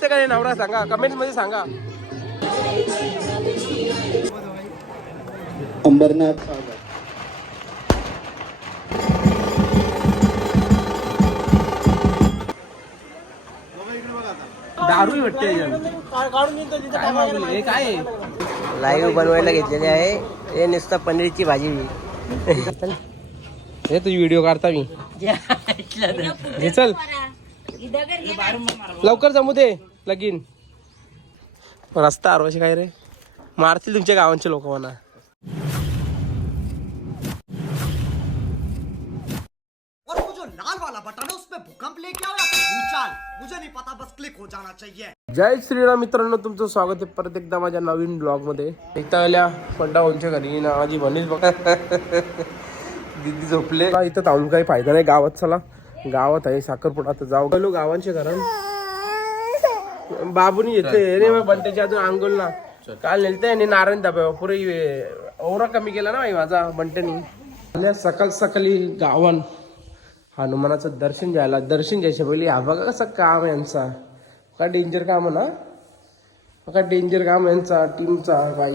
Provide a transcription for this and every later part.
काय नवरा सांगा कमेंट्स मध्ये सांगा. अंबरनाथ दारू भेटते हे काय लाईव्ह बनवायला घेतलेले आहे. हे नुसतं पनीरची भाजी. हे तुझी व्हिडिओ काढता मी हे चल लवकर जमू दे लगीन. रस्ता आरवाशी काय रे मारतील तुमच्या गावांचे लोक म्हणा. और वो जो लाल वाला बटन है उसपे भूकंप लेके आओ या फिर भूचाल, मुझे नहीं पता, बस क्लिक हो जाना चाहिए. जय श्रीराम मित्रांनो, तुमचं स्वागत आहे परत एकदा माझ्या नवीन ब्लॉग मध्ये. एकदा आल्या पंडावंच्या घरी ना माझी बनीच बघा दिदी झोपले. इथं थांबून काही फायदा नाही. गावात चला, गावात आहे साखरपुडा. आता जाऊ गेलो गावांचे घरात. बाबूनी येते रे मग बंटेच्या अजून अंगोल ना काल नेलते आणि नारायण दाबा पुरे ओरा कमी केला ना माझा बंटेनी. आल्या सकाळ सकाळी गावान हनुमानाचं दर्शन घ्यायचं पहिले. हा बघा कसं काम आहे यांचा, का डेंजर काम ना, का डेंजर काम यांचा टीमचा बाई.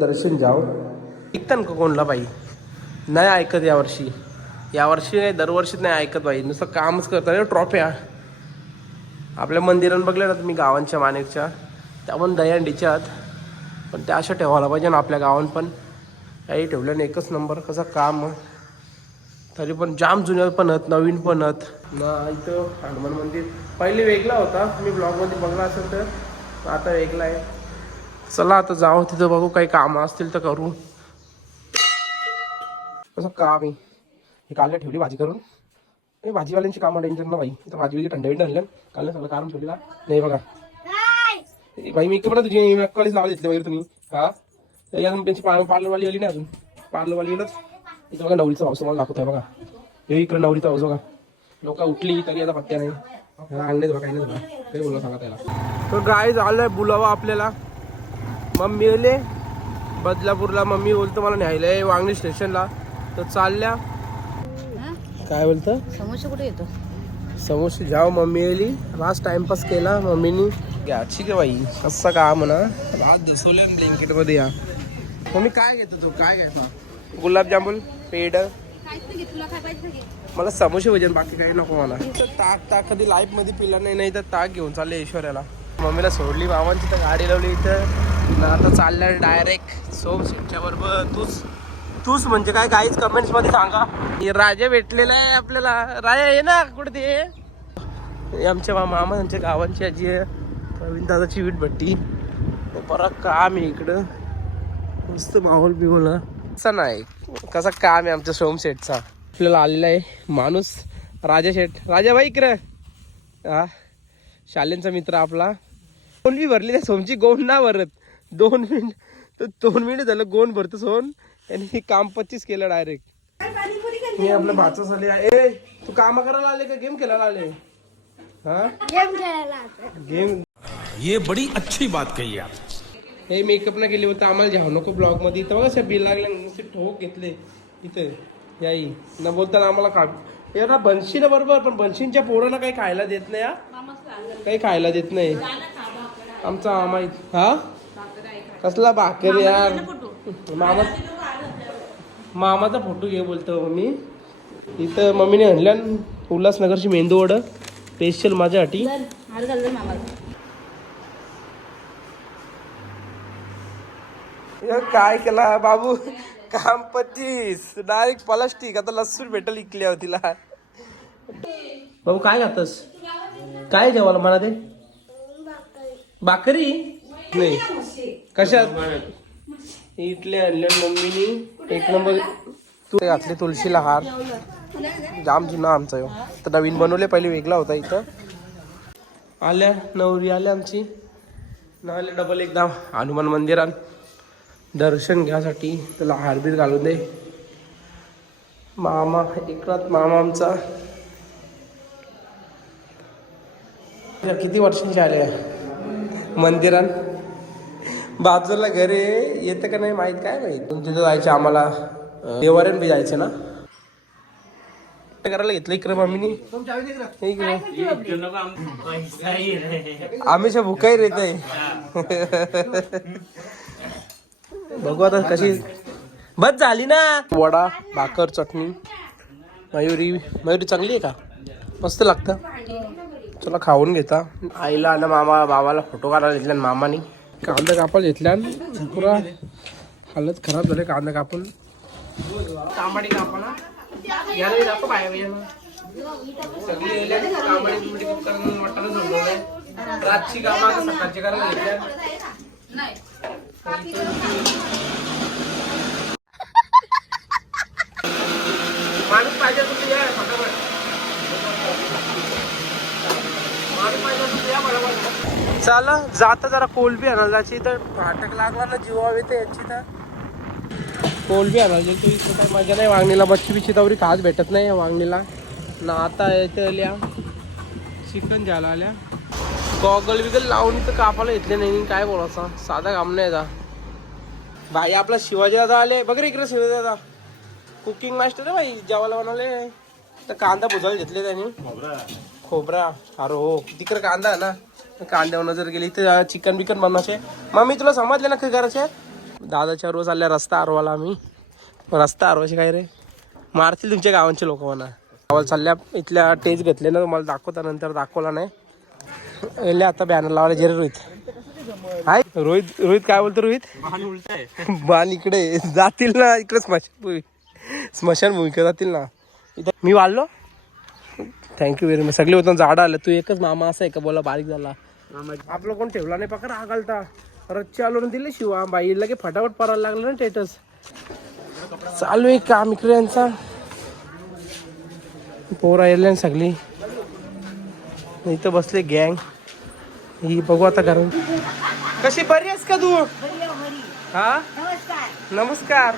दर्शन जाऊ ऐकतं का कोणला बाई नाही ऐकत यावर्षी नाही, दरवर्षीच नाही ऐकत बाई. नुसतं कामच करतात. ट्रॉफ्या आपल्या मंदिरात बघल्या ना तुम्ही गावांच्या मानेकच्या, त्या पण दहीहंडीच्या आत, पण त्या अशा ठेवायला पाहिजे ना आपल्या गावात पण. काही ठेवल्या नाही, एकच नंबर कसं काम. तरी पण जाम जुन्या पण आहेत नवीन पण आहेत ना. इथं हनुमान मंदिर पहिले वेगळा होता, तुम्ही ब्लॉगमध्ये बघला असेल तर. आता वेगळा आहे. चला आता जाऊ तिथं बघू, काही कामं असतील तर करू. कसं काम आहे हे. काल ठेवली भाजी करून. हे भाजीवाल्यांची कामं डेंजर ना बाई. इथं भाजी थंड आणलं काल सगळं काम ठेवलेला नाही बघा बाई. मी इकडे तुझी कॉलेज लावली घेतली वगैरे तुम्ही. हा अजून त्यांची पार्लरवाली आली नाही, अजून पार्लरवाली येईलच. इथं बघा नवरीचा पाऊस मला दाखवत आहे बघा. हे इकडे नवरीचा पाऊस बघा. लोक उठली तरी आता पत्त्या नाही. आणले बघा काही नाही बघा काही बोला सांगा त्याला. तो गाय झालाय बोलावा आपल्याला. मम्मी आले बदलापूरला. मम्मी बोलतो मला न्यायला वांगणी स्टेशनला. तर चालल्या काय बोलतं समोसे कुठे येतो. समोसे जाव. मम्मी आली लास्ट टाइमपास केला मम्मीनी. घ्याची का बाई कसं काम ना. रात दिसवल्या ब्लँकेट मध्ये. या मम्मी काय घेतो तो, काय घ्यायचा. गुलाबजामुन पेड मला समोसे वजन, बाकी काही नको मला. ताक कधी लाईफ मध्ये पिला नाही तर ताक घेऊन चालले ऐश्वर्याला. मम्मीला सोडली बाबांची तर गाडी लावली इथं. आता चालल्या डायरेक्ट सोम सीटच्या बरोबर. तूच म्हणजे काय काहीच कमेंट्स मध्ये सांगा. राजा भेटलेला आहे आपल्याला. राजा आहे ना कुठे ते आमच्या मामा त्यांच्या गावांची आजी आहे. प्रवीण दादाची वीट भट्टी. परत काम आहे इकडं मस्त माहोल बिहोल. असं नाही कसा काम आहे आमच्या सोम शेठचा. आपल्याला आलेला आहे माणूस राजा शेठ. राजा भाई इकडं. हा शालेंचा मित्र आपला. गोण बी भरली त्या सोमची. गोण ना भरत 2 मिनिट तर 2 मिनिट झालं गोण भरतो सोन. त्यांनी काम 25 केलं डायरेक्ट. मी आपल्या भाचा झाले. ए तू काम करायला आले का गेम खेळायला आले. हा गेम. ये बड़ी अच्छी बात कही आप. हे मेकअप न केले होते आम्हाला जाऊ नको ब्लॉग मध्ये. इथं बघा बिल लागल्या नुसते ठोक घेतले इथे याई न बोलताना आम्हाला खा. यार बनशी ना बरोबर, पण बनशींच्या पोरांना काही खायला देत नाही. काही खायला देत नाही आमचा मामा. हा कसला भाकर यार. मामाचा फोटो घे बोलतो मम्मी. इथं मम्मीने आणल्या उल्हासनगरची मेंदू वडं स्पेशल माझ्यासाठी. काय केला बाबू काम 25 डायरेक्ट प्लास्टिक. आता लसूण भेटल इकल्या तिला. बाबू काय खातस, काय जेवायला मला ते भाकरी नाही कशात. इटले आणले मम्मीनी. एक नंबर. तू घातले तुळशीला हार. जाम जुना आमचा तर नवीन बनवले. पहिले वेगळा होता. इथं आल्या नवरी आल्या आमची ना. आले डबल एकदा हनुमान मंदिरात दर्शन घ्यासाठी. त्याला हारबीर घालून दे. मामा एकनाथ मामा आमचा किती वर्षांचे आले मंदिरात. बाजूला घरी येतं का नाही माहीत काय माहीत. तिथं जायचं आम्हाला. देवाऱ्यान बी जायचं ना. करायला घेतलं इकडे मम्मीनी. आम्ही भुकाही रेत आहे. बघू आता कशी बस झाली ना. वडा भाकर चटणी. मयुरी चांगली आहे का? मस्त लागतं. चला खाऊन घेता. आईला आणि बाबाला फोटो काढायला घेतला मामानी. कांदा कापायला घेतल्या पुरा हालत खराब झाले. कांदा कापून तांबडी कापाला याला दाखव बाहेर सगळी रातची कामं सकाळची करायला घेतल्या. माणूस पाहिजे तुम्ही या फटाफट. माणूस पाहिजे तुम्ही या बरोबर. चला जाता जरा कोलबी आणायची तर फाटक लागला ना जीवाव येते यांची. तर कोलबी आणायची तू इथं काय मजा नाही. वांगणीला मच्छी बिच्छी तवरी खास भेटत नाही वांगणीला ना. आता येते आल्या चिकन झाला आल्या. गॉगल बिगल लावून तर कापायला घेतले नाही. काय बोलायचा साधा काम नाही आता. भाई आपला शिवाजी दादा आले बघ रे इकडे. शिवाजी दादा कुकिंग मास्टर आहे भाई. जेवायला बनवले तर कांदा भुजायला घेतले त्यांनी. खोबरा अरे हो तिकडे कांदा आहे ना. कांद्यावर जर गेली तर चिकन बिकन बनवायचे. मग मी तुला समजले ना काय करायचे. दादाच्या रोज आल्या रस्ता हरवाला आम्ही. रस्ता हरवायचे काय रे मारतील तुमच्या गावांचे लोक म्हणा. गावाला चालल्या इथल्या टेस्ट घेतले ना तुम्हाला दाखवता. नंतर दाखवला नाही. एले आता बॅनर लावायला जे रोहित हाय. रोहित काय बोलतो रोहित. बाण इकडे जातील ना. इकडे स्मशानभूमी जातील ना. इथे मी वाढलो. Thank you very much. सगळे होतं झाडं आलं. तू एकच मामा असा आहे का बोला बारीक झाला. आपलं कोण ठेवला नाही पकड हा घालता. रच्ची आलो दिले शिवा बाई लगे फटाफट पडायला लागलं ना. स्टेटस चालू आहे काम इकडे यांचा. पोरा येईल सगळी इथं बसले गँग ही. बघू आता करून कशी बरी आहेस का तू. हा नमस्कार.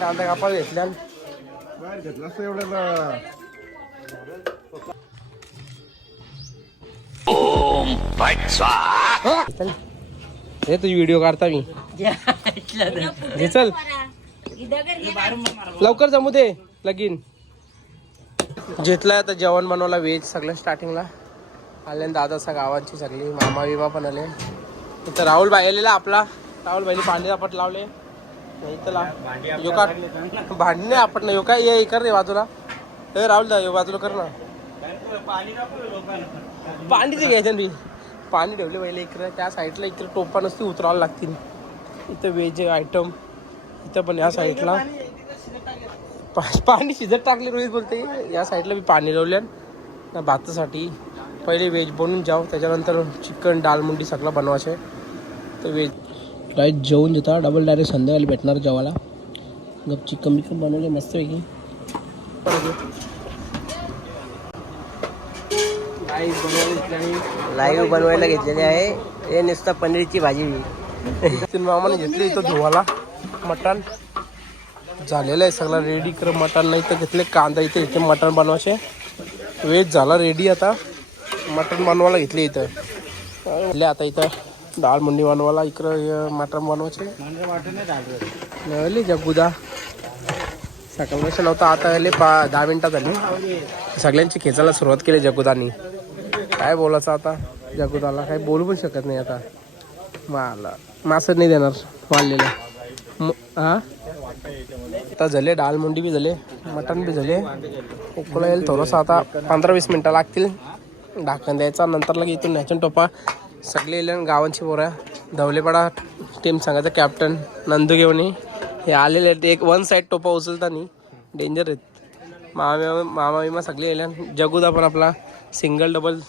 कांदा कापायला घेतल्या. हे तू व्हिडिओ काढता मी. चल लवकर जमू दे लगीन. घेतलाय आता जेवण बनवला व्हेज सगळं. स्टार्टिंगला आले दादा गावांची सगळी मामा विमा पण आले. इथं राहुल भाई आलेला आपला. राहुल भाईने भांडी आपट लावले. भांडी नाही आपट ना. यो काय ये कर रे बाजूला. हे राहुल दा बाजूला कर ना. पाणीच घ्यायचं मी. पाणी ठेवले पहिले इकडे. त्या साईडला इकडे टोपा नसती उतरावं लागतील. इथं व्हेज आयटम. इथं पण या साईडला पाणी शिजत टाकले. रोहित बोलते या साईडला मी पाणी लावल्या ना भातासाठी. पहिले व्हेज बनवून जाऊ त्याच्यानंतर चिकन डालमुंडी सगळं बनवायचं. तर व्हेज राईट जेवून देता डबल डायरेक्ट संध्याकाळी भेटणार जेवायला. गप चिकन बिकन बनवले मस्तपैकी. लाईव्ह बनवायला घेतलेली आहे. हे नुसतं पनीरची भाजी. मामाने घेतली इथं धुवाला. मटण झालेलं आहे सगळं रेडी कर. मटण नाही तर घेतले कांदा. इथे मटण बनवायचे. व्हेज झाला रेडी. आता मटण बनवायला घेतले इथं. आता इथं डाळ मुंडी बनवायला इकडं मटण बनवायचे. जगुदा सकाळपासून नव्हतं. आता आले 10 मिनिटात झाली. सगळ्यांची खेचायला सुरुवात केली जगुदानी. काय बोलायचं आता जगुदाला. काही बोलू पण शकत नाही आता. मला मासच नाही देणार वाढलेलं. हा आता झाले डाळ मुंडी बी झाले. मटण बी झाले. उकळा येईल थोडंसं. आता 15-20 मिनटं लागतील. ढाकण द्यायचा. नंतर लगे इथून न्याचून टोपा सगळे येईल. गावांची पोऱ्या धवलेपाडा टीम सांगायचं कॅप्टन नंदू घेऊन हे आलेले आहेत. एक वन साईड टोपा उचलताना डेंजर आहेत. मामा विमा सगळे येल्या. जगुदा पण आपला सिंगल डबल.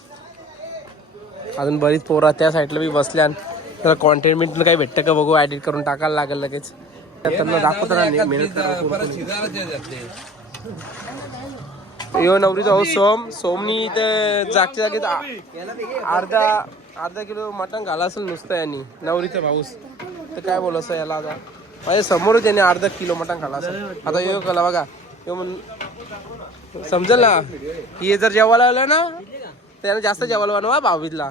अजून बरीच पोरा त्या साईडला बी बसल्या. त्याला कॉन्टेंट काही भेटतं का बघू. एडिट करून टाकायला लागेल लगेच. त्यांना दाखवताना यो नवरीचा भाऊ सोमनी इथे जागच्या जागेत अर्धा किलो मटण घाला असेल नुसतं यांनी. नवरीचा भाऊस तर काय बोलायचं याला. आता माझ्या समोरच याने अर्धा किलो मटण खाला असेल. आता यो कला बघा. यो समजेल ना. हे जर जेवायला आलं ना त्याने जास्त जेवायला बनवा भावीतला.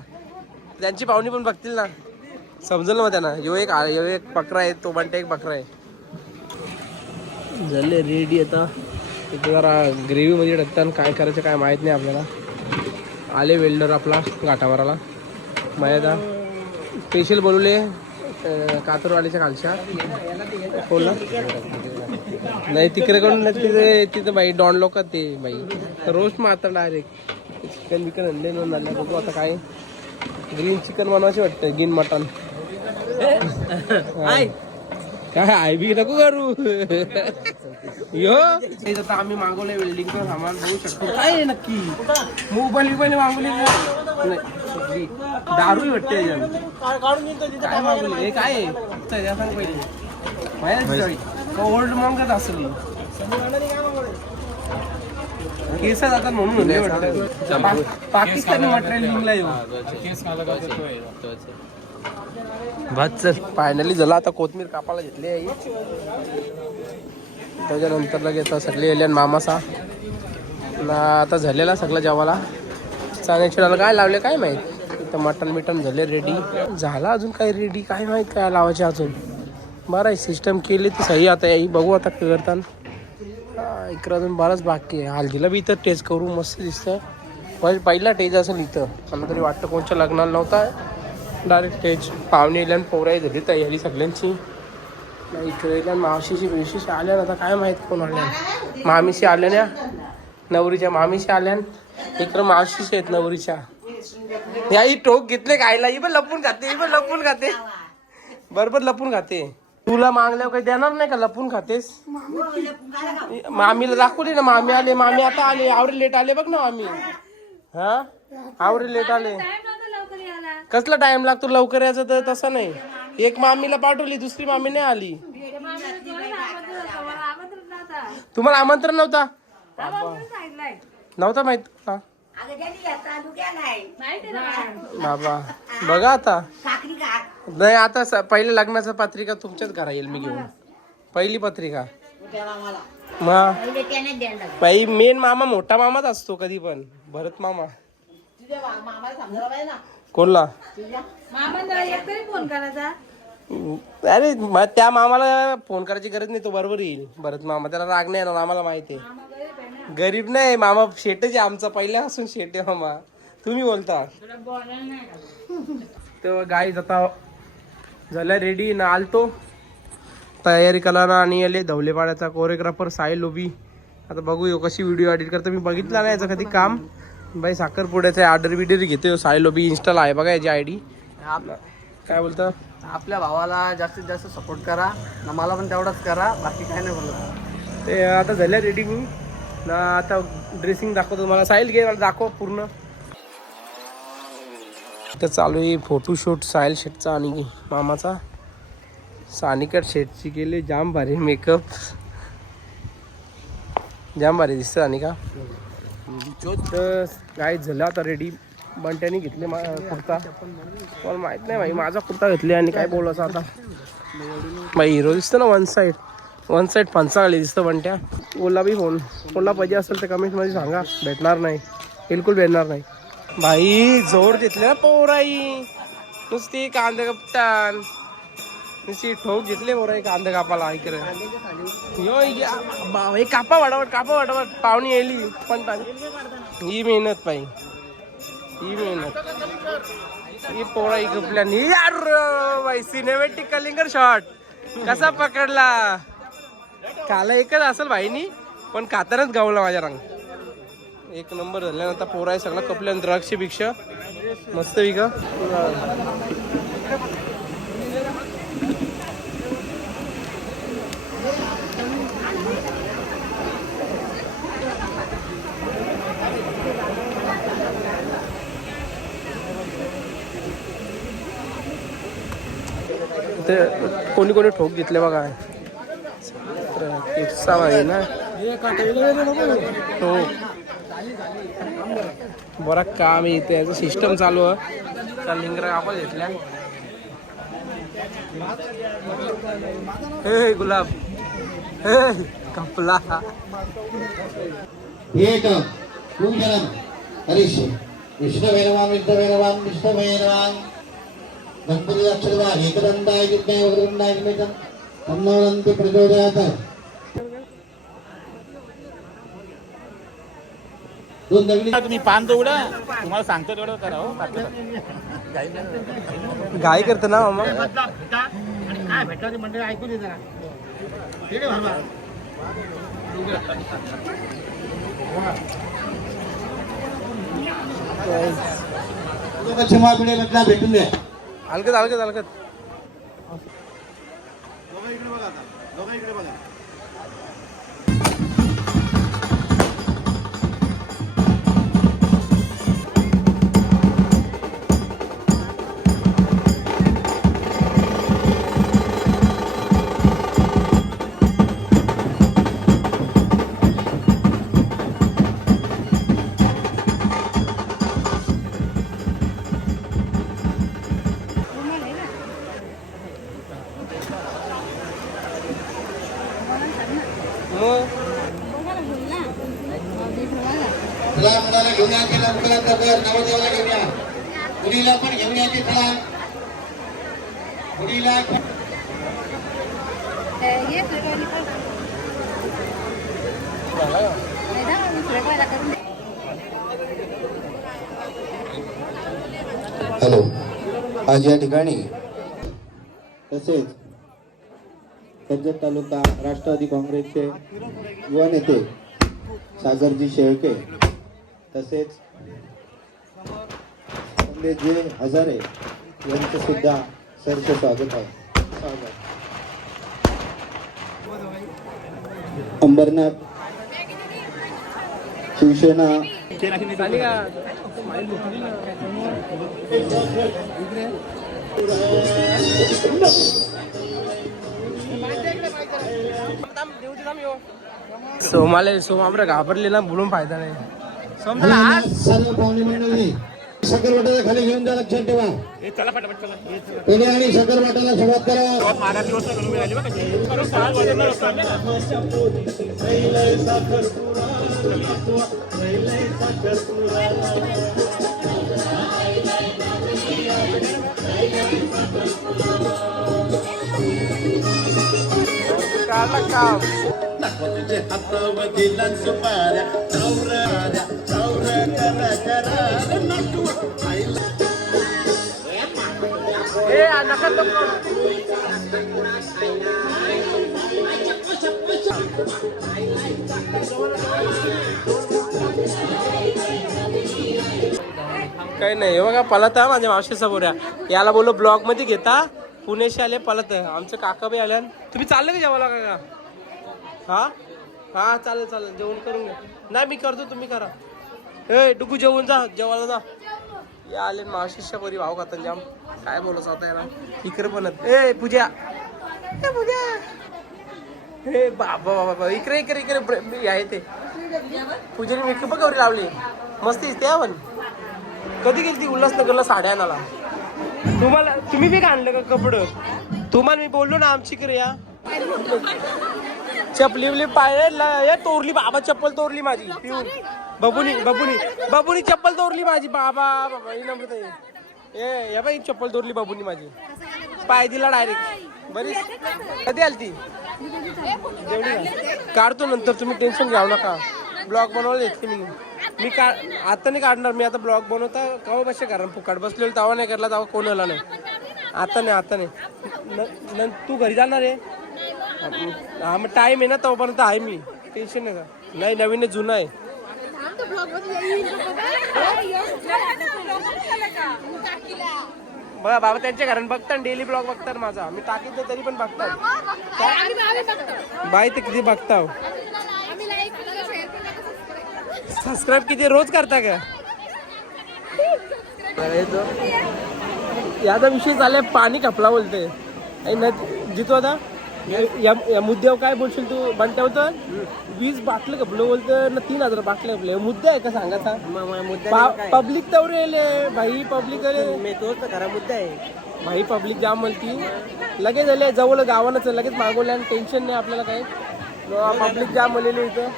त्यांची पाहुणी पण बघतील ना. समजेल ना मग त्यांना. यो एक बकरा आहे. तो म्हणते एक बकरा आहे. झाले रेडी आता. इथे जरा ग्रेव्हीमध्ये टाकताना काय करायचं काय माहीत नाही आपल्याला. आले वेल्डर आपला गाठावराला मैदा स्पेशल बोलवले कातरवाडीच्या खालच्या बोला नाही तिकडे कडून तिथे तिथं बाई डॉन लोक ते बाई रोस्ट मारतात डायरेक्ट. चिकन बिकन अंडे नोंद झाले बघू आता काय ग्रीन चिकन बनवायचे वाटतं गिन मटन. काय आय बी नको करू यो. आता आम्ही मागवलंय वेल्डिंगचं सामान बघू शकतो. काय आहे नक्की मोबाईल मागवले नाही दारू वाटते काय मागवले हे काय आहे सांग पहिले ओल्ड मॉंगच असेल केस जातात म्हणून वाटतं. पाकिस्तानी मटेरियल लिंकला येऊ फायनली झाला. आता कोथमीर कापायला घेतली आहे त्याच्यानंतर लगेच सगळे एलियन मामासा ना आता झालेला सगळं जेवायला. चांगल्या काय लावले काय माहीत. इथं मटन बिटन झाले रेडी झाला. अजून काय रेडी काय माहीत काय लावायचे अजून. बरं आहे सिस्टम केली तर सही. आता याही बघू आता करताना. इकडं अजून बराच बाकी आहे. हल्दीला बी इथं टेस्ट करू मस्त दिसतं. पहिला टेज असेल इथं मला तरी वाटतं. कोणच्या लग्नाला नव्हता डायरेक्ट टेज. पाहुणे येल्या पोराई झाली तयारी सगळ्यांची. इकडे येल्या मावशीशी विशेष आल्या आता काय माहीत कोण आल्या. मामीशी आल्या ना नवरीच्या मामीशी आल्या. इकडं मावशीशी आहेत नवरीच्या. याही टोक घेतले खायला. ही पण लपून खाते ही पण लपून खाते बरोबर लपून खाते. तुला मागल्यावर काही देणार नाही का लपून खातेस. मामीला दाखवली ना मामी आले. मामी आता आले आवरे लेट आले बघ ना मामी. हा आवरे लेट आले. कसला टाइम लागतो लवकर यायचं तर तसं नाही. एक मामीला पाठवली दुसरी मामी नाही आली. तुम्हाला आमंत्रण नव्हता नव्हता माहित का बाबा. बघा आता नाही आता पहिले लग्नाचं पत्रिका तुमच्याच घरा येईल मी घेऊन. पहिली पत्रिका मग बाई मेन मामा मोठा मामाच असतो कधी पण. भरत मामा कोणला अरे त्या मामाला फोन करायची गरज नाही. तो बरोबर येईल भरत मामा. त्याला राग नाही येणार आम्हाला माहिती आहे. गरीब नाही मामा शेटच आहे आमचा पहिल्यापासून शेट आहे मामा. तुम्ही बोलता तर गाई जाता झाल्या रेडी ना आलतो तयारी करायला. आणि आले धवलेपाड्याचा कोरिओग्राफर साहिल लोबी. आता बघू कशी व्हिडिओ एडिट करतो. मी बघितला नाही याचं कधी काम. बाई साखरपुड्याचे ऑर्डर बिडर घेते साहिल लोबी. इन्स्टाला आहे बघा याची ID. काय बोलतं आपल्या भावाला जास्तीत जास्त सपोर्ट करा. मला पण तेवढाच करा. बाकी काय नाही बोलत. ते आता झाल्या रेडी मी ना. आता ड्रेसिंग दाखवतो मला. साहिल घे मला दाखव पूर्ण. तर चालू आहे फोटोशूट साहिल शेटचा आणि मामाचा. सानिका शेटची केले जाम भारी मेकअप. जाम भारी दिसतं सानिका. तर काय झालं आता रेडी. बंट्याने घेतले कुर्ता. मला माहित नाही भाई माझा कुर्ता घेतले आणि काय बोलायचं आता. भाई हिरो दिसतं ना वन साईड पंचाळी दिसतं बंट्या. ओला बी ओला पाहिजे असेल तर कमेंटमध्ये सांगा. भेटणार नाही बिलकुल भेटणार नाही. भाई जोर घेतले पोराई नुसती कांदे कपटान नुसती ठोक घेतले पोराई कांदे कापाला. इकडे यो कापा वाटावट पाहुणी येली पण ही मेहनत पाहिजे. ही मेहनत ही पोराई कपल्या यार बाई. सिनेमॅटिक कलिंगर शॉट कसा पकडला. काला एकच असेल भाईनी पण कातारच गावला माझ्या रंग. एक नंबर झाल्यानंतर पोराई सगळं कपल्या द्राक्ष भिक्षा मस्त विका. कोणी कोणी ठोक घेतले बघा. आहे ना हो बरा काम इथे याचं सिस्टम चालू आहे. त्या लिंगरा आपण घेतल्या. हे गुलाब हे कपला एक पूजनम हरीश विष्णुवेनवां गणपति अक्षरवान् एकदन्ताय विद्महे वक्रतुण्डाय धीमहि तन्नो दन्ति प्रचोदयात्. दोन दगडी तुम्ही पान दौडा तुम्हाला सांगतो तेवढं करा हो घाई करतो ना मामा. काय भेटलं ते मंडळी ऐकू दे जरा. क्षमा पिढीला भेटून द्या. हलकत हलकत हलकत. चला मुलाला घेऊन या. तिला मुलांचा घर नवरदेवाला घेऊन या. मुलीला पण घेऊन या. चला मुलीला हॅलो. आज या ठिकाणी तसेच कर्जत तालुका राष्ट्रवादी काँग्रेसचे युवा नेते सागरजी शेळके तसेच जे हजारे यांचं सुद्धा सरचे स्वागत आहे. अंबरनाथ शिवसेना सोमाला घाबरले ना बोलून फायदा नाही. सर्व पाहुणे मंडळी सकरवाटाला खाली घेऊन जा. लक्षात ठेवा. पेढे आणि सकरवाटाला सुरुवात करा. काही नाही बघा पलत आहे माझ्या मावशी समोर. याला बोललो ब्लॉग मध्ये घेता. पुण्याशी आले पलत आहे. आमचं काका बी आल्या. तुम्ही चालले का जेवायला काका? हा हा चालेल चालेल. जेवण करून घ्या. नाही मी करतो तुम्ही करा. ए डुकू जेवून जा. जेवायला जा. या आले मावशीच्या बरी भाव खातात जाम. काय बोलायचं आता याला. इकडे पण ए पूजा हे बाबा बाबा इकडे इकडे इकडे मी आहे ते पूजेने मेकअप गौरी लावली. मस्त दिसते पण. कधी गेली ती उल्हासनगरला साड्या आणायला? तुम्ही बी आणलं का कपडं? तुम्हाला मी बोललो ना आमची या चपली उली पाय तोरली बाबा. चप्पल तोरली माझी. बबुनी बबुनी बबुनी चप्पल तोरली माझी. बाबा बाबा ही नम्रता ए या बाई चप्पल तोरली बबुनी माझी. पाय दिला डायरेक्ट. बरी कधी आली ती? काढतो नंतर. तुम्ही टेन्शन घ्याव नका. ब्लॉग बनवायला येते मी आता नाही काढणार. मी आता ब्लॉग बनवता केव्हा बसे कारण फुकाट बसलेलं तेव्हा नाही करला. तेव्हा कोण आला नाही. आता नाही तू घरी जाणार आहे? हा मग टाइम आहे ना तेव्हापर्यंत आहे मी. टेन्शन नाही का? नाही नवीन जुनं आहे. बघा बाबा त्यांच्या घरात बघतात. डेली ब्लॉग बघतात माझा. मी टाकीत तरी पण बघतात. बाई ते किती बघता. सबस्क्राईब किती रोज करता का? याचा विषय झालाय पाणी कपला बोलते. जितो आता या मुद्द्यावर काय बोलशील तू? बनत्या होतं 20 बाटलं कपलं बोलतं ना 3000 बाटलं कपले. मुद्दा आहे का सांगायचा? पब्लिक तेवढे भाई. पब्लिक खरा मुद्दा आहे भाई. पब्लिक जाम बोलती. लगेच आले जवळ गावानच लगेच मागवले आणि टेन्शन नाही आपल्याला काही. पब्लिक जाम बोललेली इथं.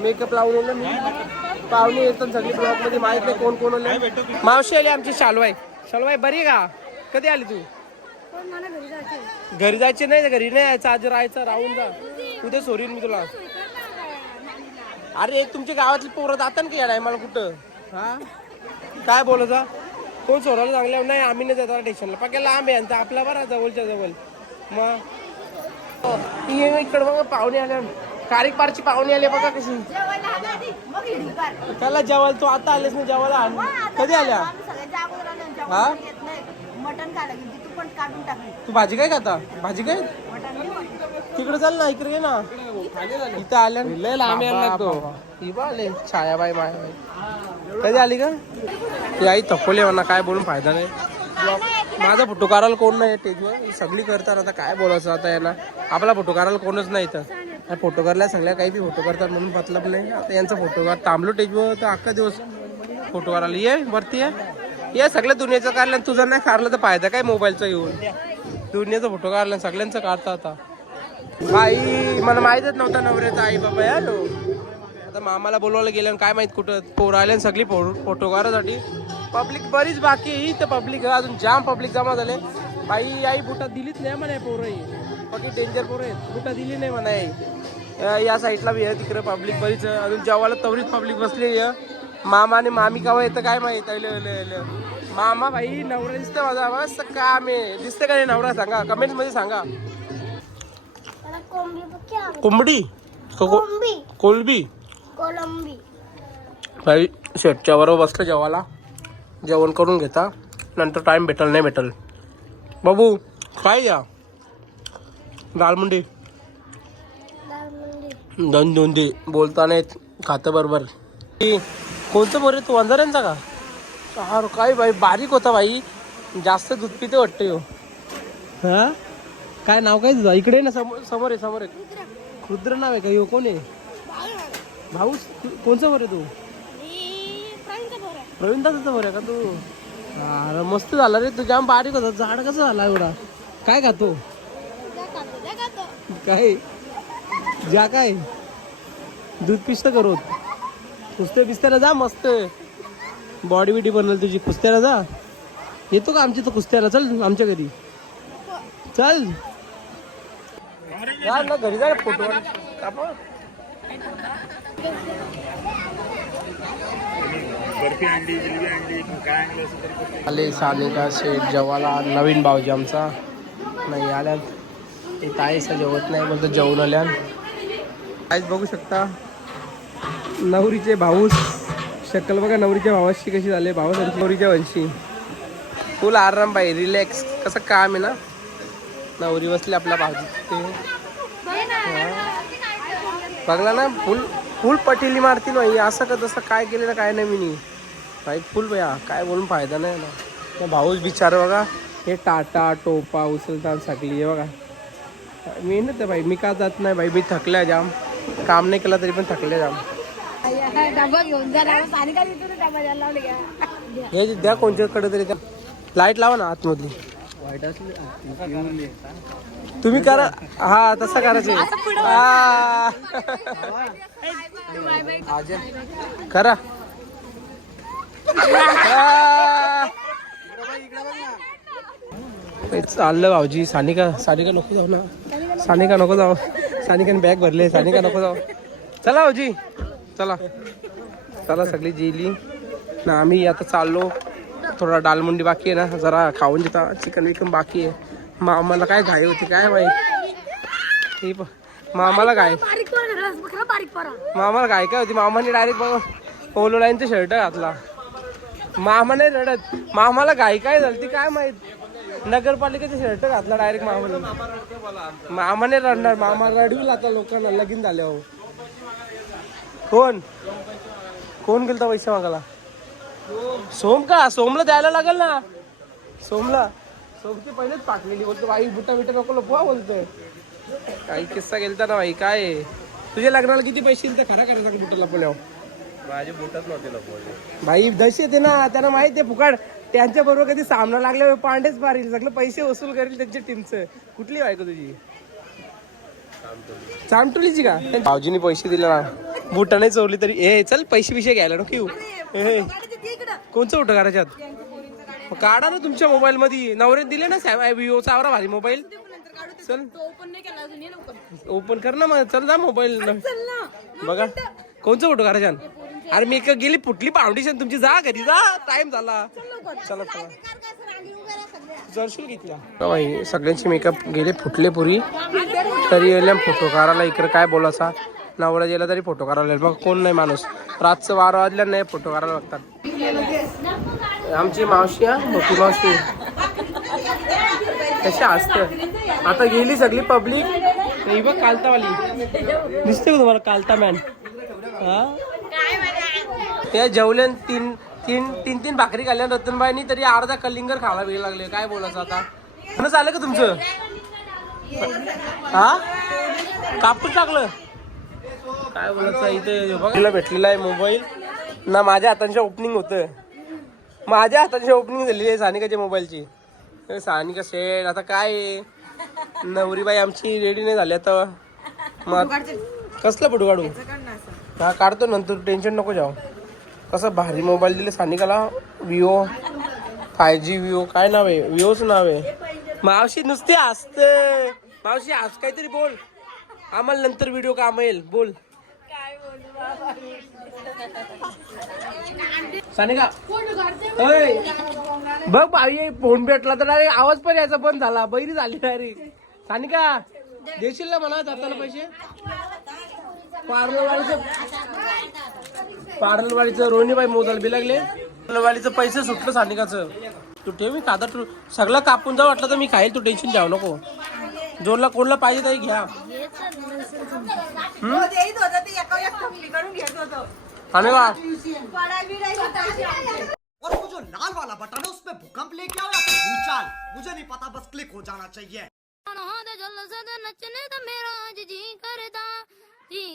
मेकअप लावून मी पाहुणे येतात सगळी ब्लॉग मध्ये. माहित नाही कोण कोण आले. मावशी आली आमची. शालवाई बरी का? कधी आली तू? घरी जायचे नाही. घरी नाही यायचं. आज राहायचं. राहून जा. उद्या सोडीन मी तुला. अरे तुमच्या गावातली पोरं जातात का या टायमाला कुठं? हा काय बोलायचा? कोण सोडायला चांगल्या नाही, आम्ही नाही जातात स्टेशनला. पक्या लांब आहे यांचा, आपला बरा जवळच्या जवळ. मग इकडं बघा पाहुणे आल्या, कारिक पारची पाहुणे आले बघा कशी. त्याला जेवायला तू आता आलेस ना जेवायला? कधी आल्या? हा मटन खायला तू पण काढून टाकली. तू भाजी काय खाता? भाजी काय तिकडे चाल ना, इकडे ये ना. इथं आल्या लय लांब यायला लागतो. ही बा आले छायाबाई मायाबाई. कधी आली का? ती आई थकवली म्हणा, काय बोलून फायदा नाही. माझा फोटो काढायला कोण नाही टेजवर, ही सगळी करतात. आता काय बोलायचं आता याला, आपला फोटो काढायला कोणच नाही इथं. फोटो करायला सगळ्या काही बी फोटो करतात म्हणून मतलब नाही. आता यांचा फोटो काढ थांबलो टेजवर तर अख्खा दिवस फोटो काढायला. ये वरती ये सगळ्या दुनियाचं काढलं, तुझं नाही काढलं तर फायदा काय मोबाईलचा घेऊन. दुनियाचा फोटो काढला सगळ्यांचं काढता. आता बाई मला माहीतच नव्हता नवऱ्याचा आई बाबा या लो. आता मामाला बोलवायला गेलं काय माहित कुठं पोरं आले सगळी फोटो काढायसाठी. पब्लिक बरीच बाकी आहे तर पब्लिक अजून जाम पब्लिक जमा झाले. बाई आई बुटा दिलीच नाही म्हणा पोरं, बाकी डेंजर पोरं आहेत, बुटा दिली नाही म्हणा. या साईडला बी आहे तिकडे पब्लिक बरीच अजून जेवायला तवरीच पब्लिक बसलेली आहे. मामा आणि मामी केव्हा येतं काय माहित. मामा भाई नवरा दिसतं माझा, बस काम आहे. दिसतं का नाही नवरा सांगा कमेंट मध्ये सांगा. कोंबडी कोलबी भाई शेटच्या बरोबर बसलं जेवायला, जेवण करून घेता नंतर टाइम भेटल नाही भेटल. बाबू काय या दालमुंडी दोन दे बोलता नाहीत खातं बरोबर. कोणतं बरं तू अंधाऱ्यांचा का? अरे काय बाई बारीक होता भाई, जास्त दूध पिते वाटतं यो. हा काय नाव काय तुझं? इकडे ना समोर आहे. रुद्र नाव आहे का? यो कोण आहे? भाऊ कोणचं बरं तू? प्रवीण दादाचं बरं का तू? अरे मस्त झाला रे तू, जाम बारीक होता. झाड कसं झाला एवढा? काय खातो? काय ज्या काय दूध पिसतं करू कुस्त्या बिस्त्याला जा, मस्त बॉडी बिडी बनल तुझी. कुस्त्याला जा, येतो का आमची तर कुस्त्याला? चल आमच्या घरी चल ना, घरी जा फोटो आले. सानिका शेठ जेवायला नवीन भाऊजी आमचा नाही आल्या, ताईसा जेवत नाही बोलतो जेवून आल्या. आज बघू शकता नवरीचे भाऊस शक्कल बघा, नवरीच्या भावाशी कशी झाले. भावासाठी नवरीच्या वंशी फुल आराम बाई, रिलॅक्स. कसं काम आहे ना, नवरी बसली आपल्या भाजी ते बघला ना, फुल पटेली मारती नाही. असं का तसं काय केलं ना काय नाही मी भाई, फुल भया काय बोलून फायदा नाही ना. भाऊच बिचार बघा, हे टाटा टोपा उचलतात सगळी बघा. मेहनत आहे भाई, मी का जात नाही भाई, मी थकल्या जाम. काम नाही केलं तरी पण थकले जाम. हे द्या कोणत्याकडे तरी, त्या लाईट लावा ना आतमधली. तुम्ही करा, हा तसं करायचं करा. चाललं भाऊजी. सानिका नको जाऊ ना, सानिका नको जाऊ. सानिकाने बॅग भरले, सानिका नको जाऊ. चला भाऊजी चला सगळी जेली ना. आम्ही आता चाललो, थोडा दालमुंडी बाकी आहे ना, जरा खाऊन देता. चिकन विकन बाकी आहे. मामाला काय घाई होती काय माहिती. मामाला काय काय होती. मामाने डायरेक्ट पोलो लाईनचा शर्ट घातला. मामाने रडत, मामाला घाई काय झाली ती काय माहित. नगरपालिकेचा शर्ट घातला डायरेक्ट मामाने रडणार. मामा रडविल आता लोकांना लगीन झाल्यावर. कोण गेलता पैसे मागायला? सोम का? सोमला द्यायला लागेल ना. सोमची पहिलेच पाठलेली. बोलतो बाई बुटा बिटा नको लपवा बोलतोय. काही किस्सा गेलता ना बाई. काय तुझ्या लग्नाला किती पैसे दिले खरा करा सांग. बुटा लपवल्यावर माझे बुटच नव्हते लपवले भाई. दश येते ना, त्यांना माहित आहे फुकाड. त्यांच्या बरोबर कधी सामना लागल्यावर पांडेच मारील, सगळं पैसे वसूल करेल त्यांच्या टीमचं. कुठली बायको तुझी? चामटोलीची का? भाऊजीने पैसे दिले ना, बुटा नाही चोरली तरी. ए चल पैसे बिशे घ्यायला नको येऊ. कोणचं बुट करायच्यात? काढा ना तुमच्या मोबाईल मध्ये. नवऱ्यात दिले ना चावरा भारी मोबाईल. चल ओपन कर ना मग. चल जा मोबाईल बघा. कोणचं फोटो काढायच्या? अरे मी गेली फुटली फाउंडेशन तुमची, जा घरी जा, टाइम झाला. चला चला जर्शील घेतल्या सगळ्यांची मेकअप गेले फुटले पुरी, तरी येल्या फोटो काढायला. इकडे काय बोलायचा, नवरा गेला तरी फोटो काढायला बघ, कोण नाही माणूस. रातचं 12 वाजल्या नाही फोटो काढायला लागतात. आमची मावशी मोठी मावशी कशी असते. आता गेली सगळी पब्लिक. ही बघ कालतावाली दिसते का तुम्हाला, कालता मॅन. हा त्या जेवल्यान तीन भाकरी खाल्ल्या रतनबाईनी, तरी अर्धा कलिंगर खायला वेळ लागले. काय बोलायचं आता. म्हणून चालेल का तुमचं? हा कापून टाकलं. काय बोलायचं. इथे बघायला भेटलेला आहे मोबाईल ना, माझ्या हातांच्या ओपनिंग होतं. माझ्या हातांची ओपनिंग झालेली आहे सानिकाच्या मोबाईलची. सानिका सेट आता काय नवरीबाई आमची रेडी नाही झाली आता. मग कसला फोटो काढू? हा काढतो नंतर, टेन्शन नको जाऊ. कसं भारी मोबाईल दिले सानिकाला, विवो 5G विवो. काय नाव आहे? विवोच नाव आहे. मावशी नुसते असते. मावशी आज काहीतरी बोल, आम्हाला नंतर व्हिडिओ काम येईल. बोल सानिका. बघ बाई फोन भेटला तर अरे आवाज पण यायचा बंद झाला, बैरी झाली डायरेक्ट. सानिका देशील ना म्हणा जाताना पैसे? पार्लरवाडीचं रोहिणीबाई मोजायला बी लागले. पार्लरवाडीचं पैसे सुटलं सानिकाचं. तू ठेव, मी खादा तू सगळं कापून जा, वाटलं तर मी खाईल, तू टेन्शन घ्याव नको. जोरला कोणला पाहिजे तरी घ्या. आणि का और वो जो लाल वाला बटन है उसपे भूकंप लेके आओ या फिर भूचाल, मुझे नहीं पता, बस क्लिक हो जाना चाहिए. नचने तो मेरा आज जी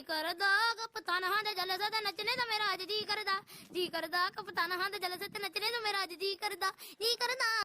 करदा कप्तान हाँ दे जल सद नचने तो मेरा आज जी करदा कप्तान हाँ दे जल सद नचने तो मेरा आज जी करदा